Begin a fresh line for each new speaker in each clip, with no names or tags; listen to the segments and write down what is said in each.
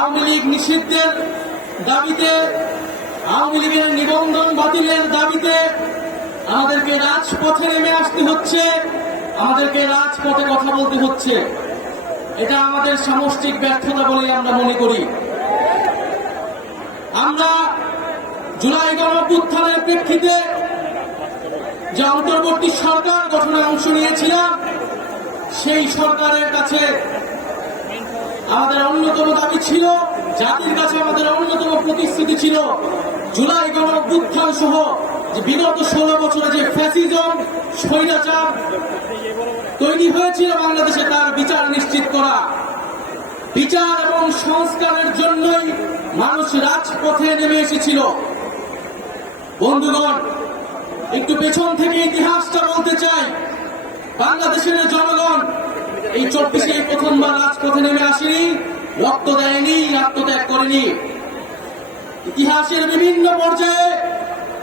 আওয়ামী লীগ নিষিদ্ধের দাবিতে, আওয়ামী লীগের নিবন্ধন বাতিলের দাবিতে আমাদেরকে রাজপথে নেমে আসতে হচ্ছে, আমাদেরকে রাজপথে কথা বলতে হচ্ছে। এটা আমাদের সামষ্টিক ব্যর্থতা বলে আমরা মনে করি। আমরা জুলাই গণপুত্থানের প্রেক্ষিতে যে অন্তর্বর্তী সরকার গঠনে অংশ নিয়েছিলাম, সেই সরকারের কাছে আমাদের অন্যতম দাবি ছিল, জাতির কাছে আমাদের অন্যতম প্রতিশ্রুতি ছিল জুলাই গণপুত্থান সহ যে বিগত ষোলো বছরে যে ফ্যাসিজম স্বৈরাচার তৈরি হয়েছিল বাংলাদেশে, তার বিচার নিশ্চিত করা। বিচার এবং সংস্কারের জন্যই মানুষ রাজপথে নেমে এসেছিল। বন্ধুগণ, একটু পেছন থেকে ইতিহাসটা বলতে চাই। বাংলাদেশের জনগণ এই চব্বিশে প্রথমবার রাজপথে নেমে আসেনি, রক্ত দেয়নি, আত্মত্যাগ করেনি। ইতিহাসের বিভিন্ন পর্যায়ে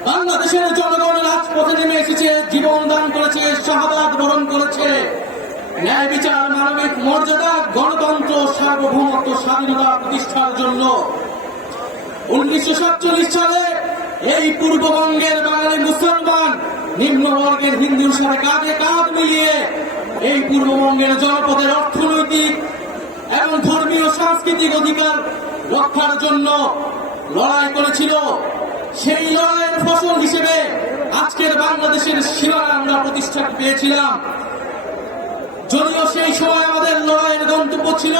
বাংলাদেশের জনগণ রাজপথে নেমে এসেছে, জীবন দান করেছে, শাহাদাত বরণ করেছে। ন্যায় বিচার, মানবিক মর্যাদা, গণতন্ত্র, সার্বভৌমত্ব, স্বাধীনতা প্রতিষ্ঠার জন্য। উনিশশো সাতচল্লিশ সালে এই পূর্ববঙ্গের বাঙালি মুসলমান নিম্নবর্গের হিন্দুর সাথে কাঁধে কাঁধ মিলিয়ে এই পূর্ববঙ্গের জনপদের অর্থনৈতিক এবং ধর্মীয় সাংস্কৃতিক অধিকার রক্ষার জন্য লড়াই করেছিল। সেই লড়াইয়ের ফসল হিসেবে আজকের বাংলাদেশের সীমানা আমরা প্রতিষ্ঠা পেয়েছিলাম। যদিও সেই সময় আমাদের লড়াইয়ের গন্তব্য ছিল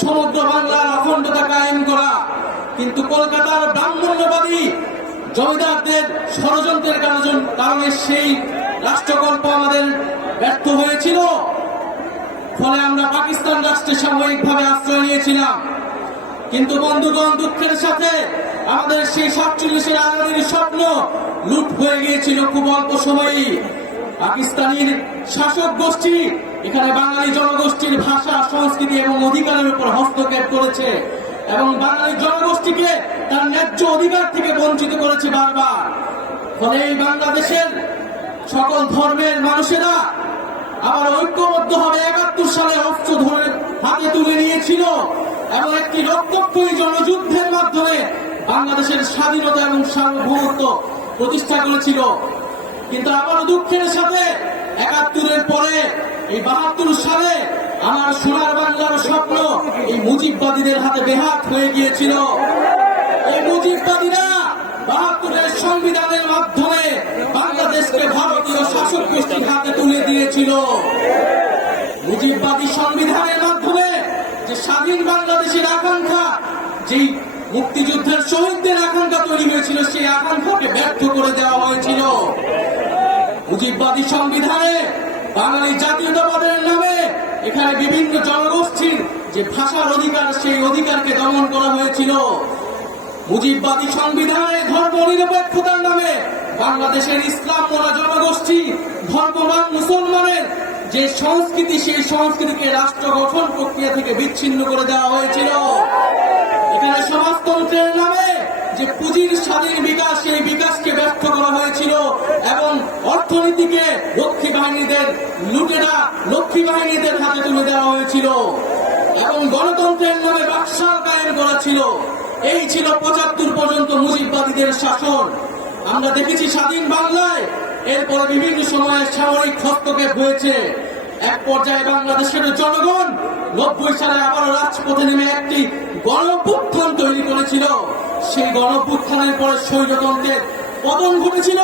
সমগ্র বাংলার অখণ্ডতা কায়েম করা, কিন্তু কলকাতার ব্রাহ্মণ্যবাদী জমিদারদের ষড়যন্ত্রের কারণে সেই রাষ্ট্রকল্প আমাদের ব্যর্থ হয়েছিল। ফলে আমরা পাকিস্তান রাষ্ট্রে সাময়িকভাবে আশ্রয় নিয়েছিলাম। কিন্তু বন্ধুগণ, দুঃখের সাথে আমাদের সেই সাতচল্লিশের আগামীর স্বপ্ন লুট হয়ে গিয়েছিল খুব অল্প সময়ই। পাকিস্তানের শাসক গোষ্ঠী এখানে বাঙালি জনগোষ্ঠীর ভাষা, সংস্কৃতি এবং অধিকারের উপর হস্তক্ষেপ করেছে এবং বাঙালি জনগোষ্ঠীকে তার ন্যায্য অধিকার থেকে বঞ্চিত করেছে বারবার। ফলে এই বাংলাদেশের সকল ধর্মের মানুষেরা আবার ঐক্যবদ্ধ হবে একাত্তর সালে অস্ত্র ধরে হাতে তুলে নিয়েছিল এবং একটি রক্তক্ষয়ী জনযুদ্ধের মাধ্যমে বাংলাদেশের স্বাধীনতা এবং সার্বভৌমত্ব প্রতিষ্ঠা করেছিল। কিন্তু আবারও দুঃখের সাথে একাত্তরের পরে, এই বাহাত্তর সালে আমার সোনার বাংলার স্বপ্ন এই মুজিববাদীদের হাতে বেহাত হয়ে গিয়েছিল। এই মুজিববাদীরা বাহাত্তরের সংবিধানের মাধ্যমে বাংলাদেশকে ভারতীয় শাসক গোষ্ঠীর হাতে দিয়েছিল মুজিববাদী সংবিধানের মাধ্যমে যে স্বাধীন বাংলাদেশের আকাঙ্ক্ষা, যেই মুক্তিযুদ্ধের শহীদদের আকাঙ্ক্ষা তৈরি হয়েছিল, সেই আকাঙ্ক্ষাকে ব্যর্থ করে দেওয়া হয়েছিল। মুজিববাদী সংবিধানে বাঙালি জাতীয়তাবাদের নামে এখানে বিভিন্ন জনগোষ্ঠীর যে ভাষার অধিকার, সেই অধিকারকে দমন করা হয়েছিল। মুজিববাদী সংবিধানে ধর্ম নিরপেক্ষতার নামে বাংলাদেশের ইসলাম মোলা জনগোষ্ঠী ধর্মবান মুসলমানের যে সংস্কৃতি, সেই সংস্কৃতিকে রাষ্ট্র গঠন প্রক্রিয়া থেকে বিচ্ছিন্ন করে দেওয়া হয়েছিল। এখানে সমাজতন্ত্রের নামে যে পুঁজির স্বাধীন বিকাশ, সেই বিকাশকে ব্যর্থ করা হয়েছিল এবং অর্থনীতিকে লক্ষ্মী বাহিনীদের লুটেরা লক্ষ্মী বাহিনীদের হাতে তুলে দেওয়া হয়েছিল এবং গণতন্ত্রের নামে বাকশাল কায়েম করা ছিল। এই ছিল পঁচাত্তর পর্যন্ত মুজিববাদীদের শাসন। আমরা দেখেছি স্বাধীন বাংলায়। এরপরে বিভিন্ন সময়ে সামরিক হস্তক্ষেপ হয়েছে। এক পর্যায়ে বাংলাদেশের জনগণ নব্বই সালে আবার রাজপথে নেমে একটি গণপুত্থান তৈরি করেছিল। সেই গণপুত্থানের পরে স্বৈরতন্ত্রের পতন ঘটেছিল।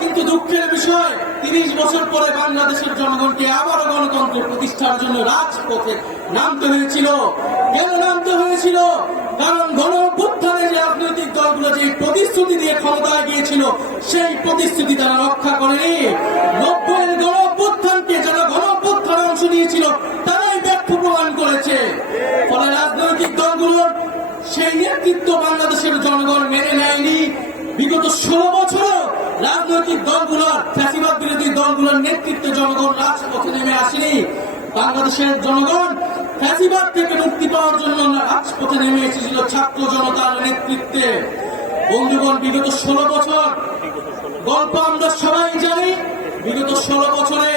কিন্তু দুঃখের বিষয়, তিরিশ বছর পরে বাংলাদেশের জনগণকে আবারও গণতন্ত্র প্রতিষ্ঠার জন্য রাজপথে নামতে হয়েছিল। কেন নামতে হয়েছিল? কারণ গণ প্রতিশ্রুতি দিয়ে ক্ষমতায় গিয়েছিল সেই প্রতিশ্রুতি তারা রক্ষা করেনি। নব্বইয়ের গণ যারা গণ অংশ নিয়েছিল, তারাই ব্যর্থ প্রমাণ করেছে। ফলে রাজনৈতিক দলগুলোর সেই নেতৃত্ব বাংলাদেশের জনগণ মেনে নেয়নি। বিগত ষোলো বছর রাজনৈতিক দলগুলোর ফ্যাসিবাদ বিরোধী দলগুলোর নেতৃত্বে জনগণ রাজপথে নেমে আসেনি। বাংলাদেশের জনগণ ফ্যাসিবাদ থেকে মুক্তি পাওয়ার জন্য রাজপথে নেমে এসেছিল ছাত্র জনতার নেতৃত্বে। বন্ধুগণ, বিগত ষোলো বছর গল্প আমরা সবাই জানি, বিগত ষোলো বছরে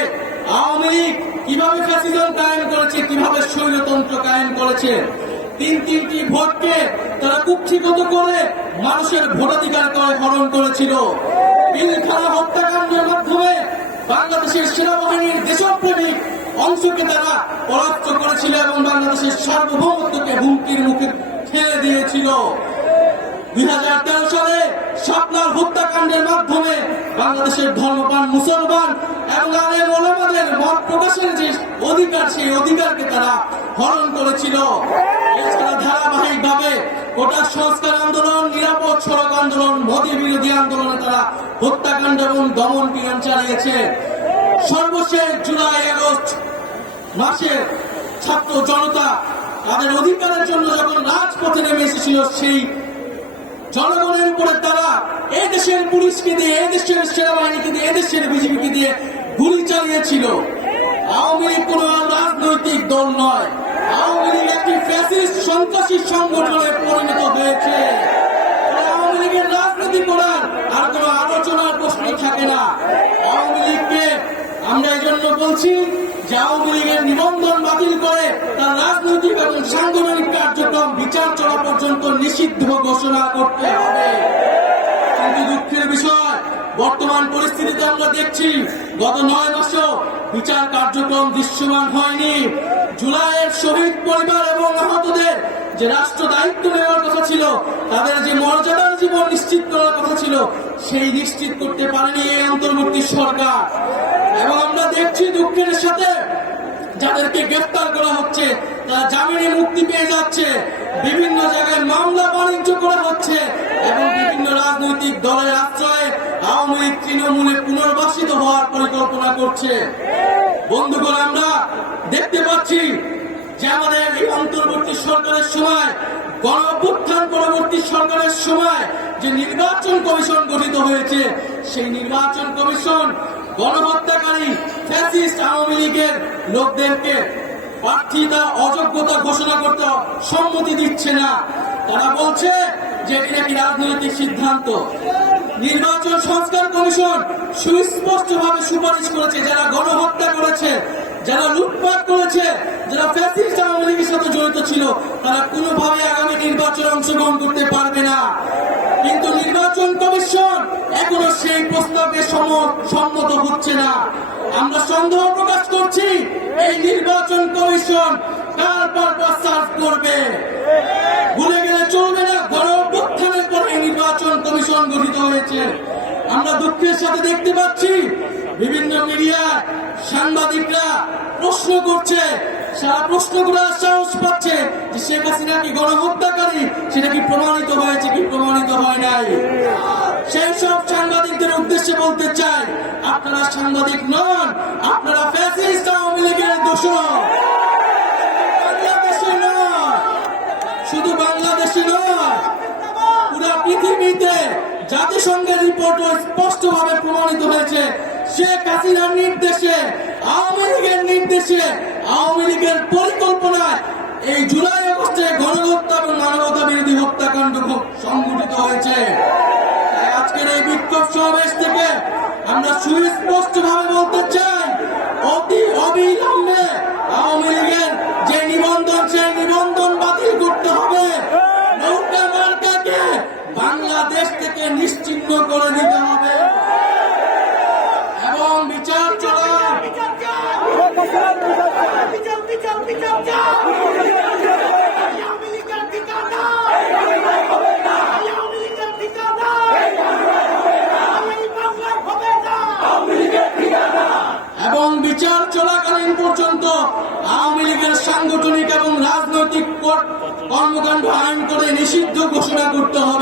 আওয়ামী লীগ কীভাবে ফ্যাসিজম কায়েম করেছে, কীভাবে স্বৈরতন্ত্র কায়েম করেছে, তিন তিনটি ভোটকে তারা কুক্ষিগত করে মানুষের ভোটাধিকার করে হরণ করেছিল। পিলখানা হত্যাকাণ্ডের মাধ্যমে বাংলাদেশের সেনাবাহিনীর দেশপ্রেমিক অংশকে তারা পরাস্ত করেছিল এবং বাংলাদেশের সার্বভৌমত্বকে হুমকির মুখে ঠেলে দিয়েছিল। দুই হাজার তেরো সালে শাপলার হত্যাকাণ্ডের মাধ্যমে বাংলাদেশের ধর্মপান মুসলমান এবং আলেম মত প্রকাশের যে অধিকার, সেই অধিকারকে তারা হরণ করেছিল। এছাড়া ধারাবাহিকভাবে গোটা সংস্কার আন্দোলন, নিরাপদ সড়ক আন্দোলন, মোদী বিরোধী আন্দোলনে তারা হত্যাকাণ্ড এবং দমন পীড়ন চালিয়েছে। সর্বশেষ জুলাই আগস্ট মাসে ছাত্র জনতা তাদের অধিকারের জন্য যখন রাজপথে নেমে এসেছিল, সেই জনগণের উপরে তারা এই দেশের পুলিশকে দিয়ে এই দেশের সেনাবাহিনীকে দিয়ে এই দেশের বিজেপিকে দিয়ে গুলি চালিয়েছিল। আওয়ামী লীগ কোন রাজনৈতিক দল নয়। আওয়ামী লীগ একটি ফ্যাসিস্ট সন্ত্রাসী সংগঠনে পরিণত হয়েছে। আওয়ামী লীগের রাজনীতি করার আর কোনো আলোচনার প্রশ্ন থাকে না আওয়ামী লীগকে আমরা বলছি, যে আওয়ামী লীগের নিবন্ধন বাতিল করে তার রাজনৈতিক এবং সাংগঠনিক কার্যক্রম, বিচার চলা পর্যন্ত নিষিদ্ধ ঘোষণা করতে হবে। বর্তমান পরিস্থিতিতে আমরা দেখছি গত নয় মাসেও বিচার কার্যক্রম দৃশ্যমান হয়নি। জুলাইয়ের শহীদ পরিবার এবং আহতদের যে রাষ্ট্র দায়িত্ব নেওয়ার কথা ছিল, তাদের যে মর্যাদার জীবন নিশ্চিত করার কথা ছিল, সেই নিশ্চিত করতে পারেনি এই অন্তর্বর্তী সরকার। এবং আমরা দেখছি দুঃখের সাথে যাদেরকে গ্রেফতার করা হচ্ছে, তারা জামিনে মুক্তি পেয়ে যাচ্ছে। বিভিন্ন জায়গায় মামলা বাণিজ্য করা হচ্ছে এবং বিভিন্ন রাজনৈতিক দলের আশ্রয়ে আওয়ামী তৃণমূলে পুনর্বাসিত হওয়ার পরিকল্পনা করছে। বন্ধুগণ, আমরা দেখতে পাচ্ছি যে আমাদের এই অন্তর্বর্তী সরকারের সময় গণ পরবর্তী সরকারের সময় যে নির্বাচন কমিশন গঠিত হয়েছে, সেই নির্বাচন কমিশন গণহত্যাকারী ফ্যাসিস্ট আওয়ামী লীগের লোকদেরকে প্রার্থিতা অযোগ্যতা ঘোষণা করতে সম্মতি দিচ্ছে না। তারা বলছে যে এটি একটি রাজনৈতিক সিদ্ধান্ত? নির্বাচন সংস্কার কমিশন সুস্পষ্টভাবে সুপারিশ করেছে, যারা গণহত্যা করেছে, যারা লুটপাট করেছে, যারা ফ্যাসিস্ট আওয়ামী লীগের সাথে জড়িত ছিল, তারা কোনোভাবে আগামী নির্বাচনে অংশগ্রহণ করতে পারবে না। কিন্তু নির্বাচন কমিশন এখনও সেই প্রস্তাবে সম- সম্মত হচ্ছে না। আমরা সন্দেহ প্রকাশ করছি, এই নির্বাচন কমিশন কার পারপাস সার্ভ করবে? ভুলে গেলে চলবে না, গণ কমিশন হয়েছে। আমরা দুঃখের সাথে দেখতে পাচ্ছি, বিভিন্ন মিডিয়া সাংবাদিকরা প্রশ্ন করছে, সারা প্রশ্ন করার সাহস পাচ্ছে যে শেখ হাসিনা কি গণহত্যাকারী, সেটা কি প্রমাণিত হয়েছে কি প্রমাণিত হয় নাই? সেই সব সাংবাদিকদের উদ্দেশ্যে বলতে চাই, আপনারা সাংবাদিক নন, আপনারা ফ্যাসিস্ট আওয়ামী লীগের দোষর পৃথিবীতে জাতিসংঘের রিপোর্ট স্পষ্টভাবে প্রমাণিত হয়েছে, শেখ হাসিনার নির্দেশে, আওয়ামী লীগের নির্দেশে, আওয়ামী লীগের পরিকল্পনায় এই জুলাই আগস্টে গণহত্যা এবং মানবতা বিরোধী হত্যাকাণ্ড খুব সংঘটিত হয়েছে। আজকের এই বিক্ষোভ সমাবেশ থেকে আমরা সুস্পষ্ট ভাবে বলতে চাই, অতি অবিলম্বে আওয়ামী লীগের যে নিবন্ধন, সেই নিবন্ধন বাতিল বাংলাদেশ থেকে নিশ্চিহ্ন করে দিতে হবে। এবং বিচার এবং বিচার চলাকালীন পর্যন্ত আওয়ামী লীগের সাংগঠনিক এবং রাজনৈতিক কর- কর্মকাণ্ড আইন করে নিষিদ্ধ ঘোষণা করতে হবে।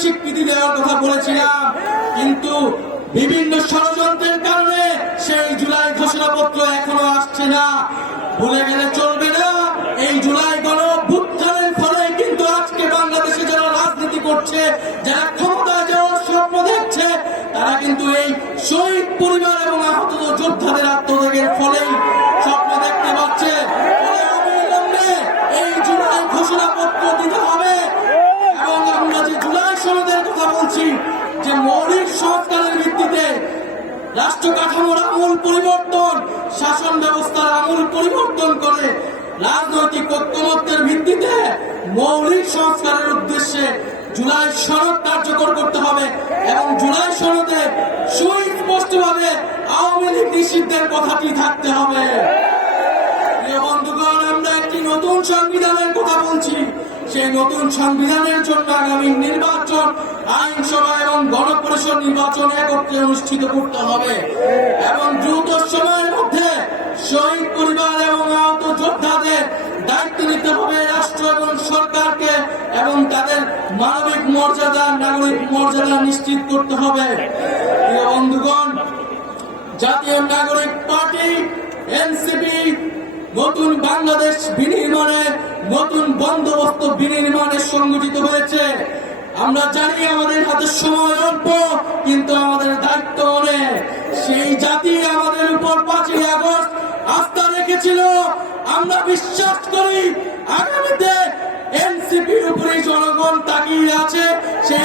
স্বীকৃতি দেওয়ার কথা বলেছিলাম। কিন্তু বিভিন্ন ষড়যন্ত্রের কারণে সেই জুলাই ঘোষণাপত্র এখনও আসছে না। ভুলে গেলে চলবে না। এই জুলাই গণ অভ্যুত্থানের ফলে কিন্তু আজকে বাংলাদেশে যারা রাজনীতি করছে, যারা ক্ষমতায় যাওয়ার স্বপ্ন দেখছে, তারা কিন্তু এই শহীদ পরিবার এবং আহত যোদ্ধাদের আত্মত্যাগের ফলেই বলছি যে মৌলিক সংস্কারের ভিত্তিতে রাষ্ট্র কাঠামোর আমূল পরিবর্তন, শাসন ব্যবস্থার আমূল পরিবর্তন করে রাজনৈতিক ঐক্যমত্যের ভিত্তিতে মৌলিক সংস্কারের উদ্দেশ্যে জুলাই সনদ কার্যকর করতে হবে এবং জুলাই সনদে সুস্পষ্টভাবে আওয়ামী লীগ নিষিদ্ধের কথাটি থাকতে হবে। বন্ধুগণ, আমরা একটি নতুন সংবিধানের কথা বলছি। সেই নতুন সংবিধানের জন্য আগামী নির্বাচন, আইনসভা এবং গণপরিষদ নির্বাচন একত্রে অনুষ্ঠিত করতে হবে। এবং দ্রুত সময়ের মধ্যে শহীদ পরিবার এবং আহত যোদ্ধাদের দায়িত্ব নিতে হবে রাষ্ট্র এবং সরকারকে, এবং তাদের মানবিক মর্যাদা, নাগরিক মর্যাদা নিশ্চিত করতে হবে। বন্ধুগণ, জাতীয় নাগরিক পার্টি, এনসিপি নতুন বাংলাদেশ বিনির্মাণে, নতুন বন্দোবস্ত বিনির্মাণে সংগঠিত হয়েছে। আমরা জানি আমাদের হাতে সময় অল্প, কিন্তু আমাদের দায়িত্ব অনেক। সেই জাতি আমাদের উপর পাঁচই আগস্ট আস্থা রেখেছিল। আমরা বিশ্বাস করি আগামীতে এনসিপির উপরে জনগণ তাকিয়ে আছে, সেই